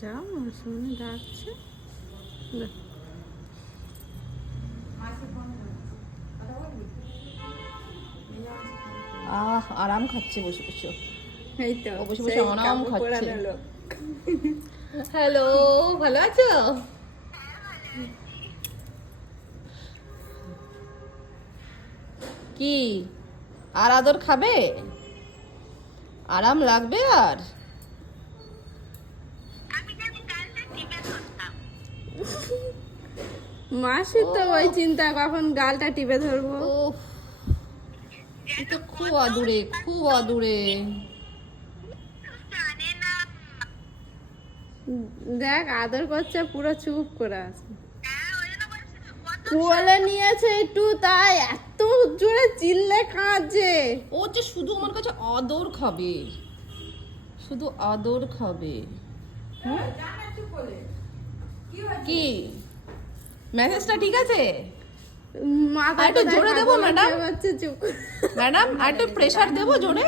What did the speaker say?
যাও মাসুমনি ডাকছে। আরাম খাচ্ছে বসে বসে। এই তো ও বসে বসে আরাম কাপড় খাচ্ছে। পরানো লোক। হ্যালো, ভালো আছো? কি আর আদর খাবে? আরাম লাগবে আর? মাসি তো ওই চিন্তা কখন গালটা টিপে ধরবো। ও এটা খুব আদুরে, খুব আদুরে। দেখ আদর করছে, পুরো চুপ করে আছে। কোলে নিয়েছে একটু, তাই এত জোরে চিল্লে কাঁদছে। ও যে শুধু আমার কাছে আদর খাবে, শুধু আদর খাবে। কি মেসেজটা ঠিক আছে? মাথা আর একটু জোরে দেবো ম্যাডাম? হচ্ছে চুপ। ম্যাডাম আর একটু প্রেসার দেবো জোরে?